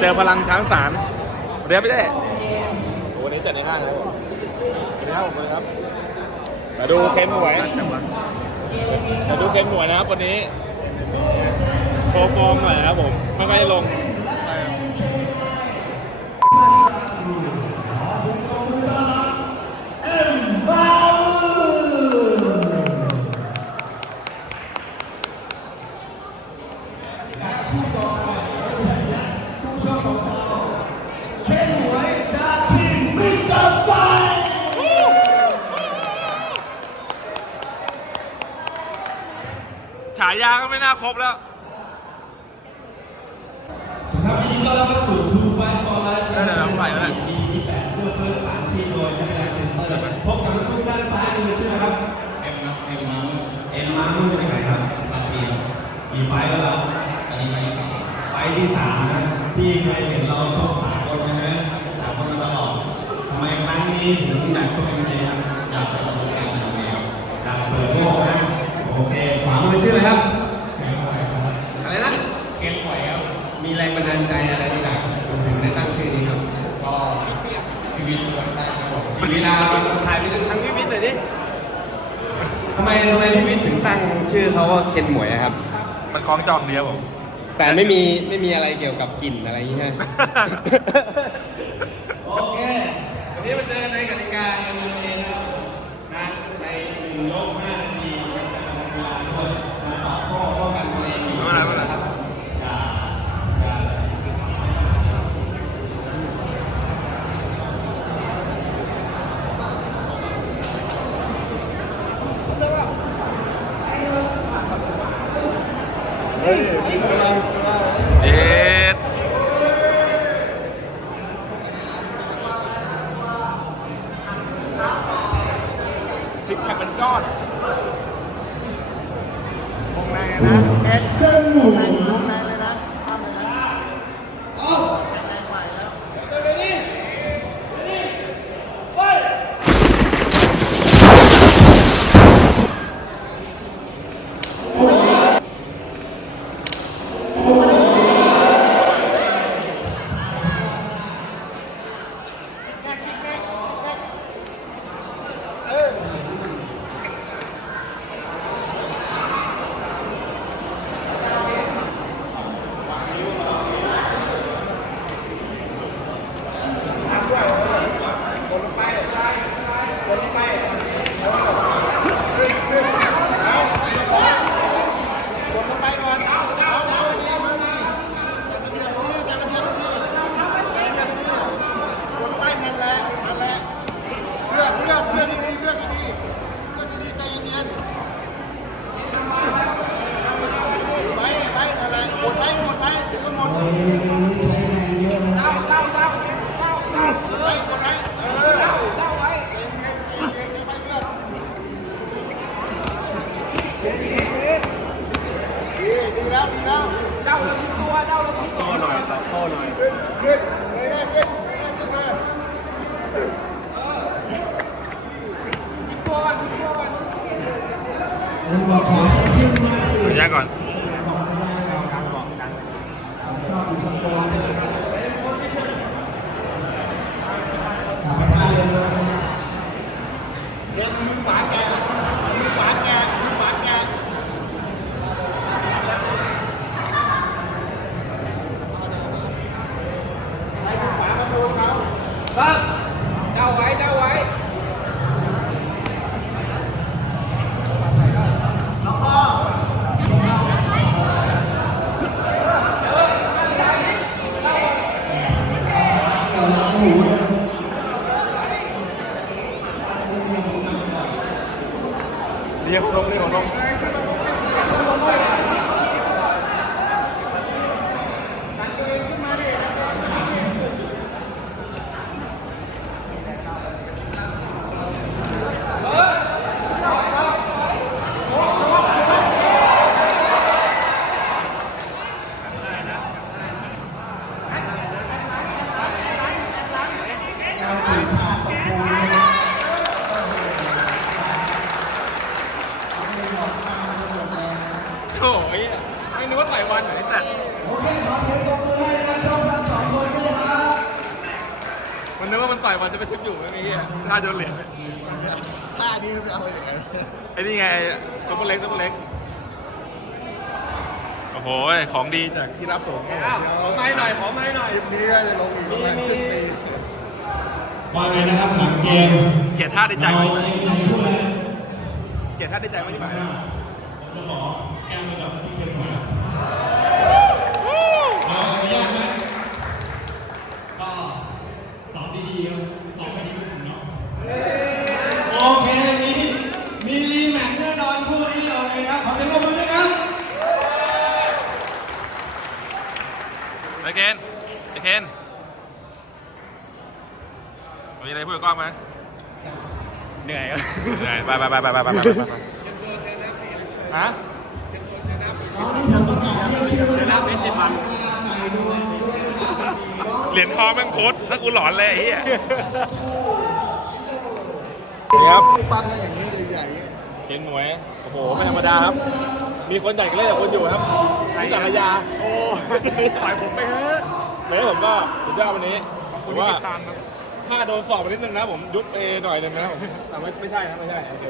เจอพลังช้างสารเรียวไปได้วันนี้จัดในห้างครัห้างผมเลยครับมาดูเข้มหวยมาดูเข้มหวยนะครับวันนี้โชว์ฟองหน่อยครับผมไม่ค่อยลงคู่ต่อ ฉายาก็ไม่น่าครบแล้วครับยินดีต้อนรับสู่ ลีลาถ่ายไปถึทั้งพี่วิทย์เลยดิทำไมทำไมพี่วิทย์ถึงตั้งชื่อเขาว่าเคนหมวยะครับ มันคล้องจองเดียวผมแต่ไม่มีไม่มีอะไรเกี่ยวกับกลิ่นอะไรอย่างเงี้ย の。 มันจะไปทึกอยู่นะไอ้เหี้ยถ้าโดนเหรียญท่านี้จะเอาอย่างไรไอ้นี่ไงตัวเล็กตัวเล็กโอ้โหของดีจากที่รับผมขอไม้หน่อยขอไม้หน่อย คลิปนี้ก็จะลงอีกประมาณครึ่งปีว่าไงนะครับหลังเกมเกลียดท่าได้ใจเราไหมในใจพูดแล้วเกลียดท่าได้ใจไหมที่หมาย จะขอแก้มือกับพี่เคนหน่อยนะเอาอนุญาตไหมก็สอบดีๆครับสอบไม่ดีก็ถึงเนาะโอเค มี มีรีแมตช์แน่นอนคู่นี้โอเคครับ ขอเสียงปรบมือด้วยครับ ไอ้เคนไอ้เคนมีอะไรพูดกับกล้องไหมเหนื่อยครับ เหนื่อยไปไปไปไปไปไปไปไปฮะชนะเป็นสิบพันเหรียญทองแม่งโพสต์ถ้ากูหลอนเลยไอ้เหี้ยนี่ครับปั้นกันอย่างนี้เลยใหญ่เนี่ยเคนหมวย โอ้โหไม่ธรรมดาครับ มีคนอยากจะเล่นกับคนอยู่ครับพี่สังขยาโอ้ ปล่อยผมไปเถอะเลยผมก็สุดยอดวันนี้ผมว่าถ้าโดนสอบไปนิดนึงนะผมยุบเอหน่อยนึงนะผมแต่ไม่ไม่ใช่นะไม่ใช่โอเค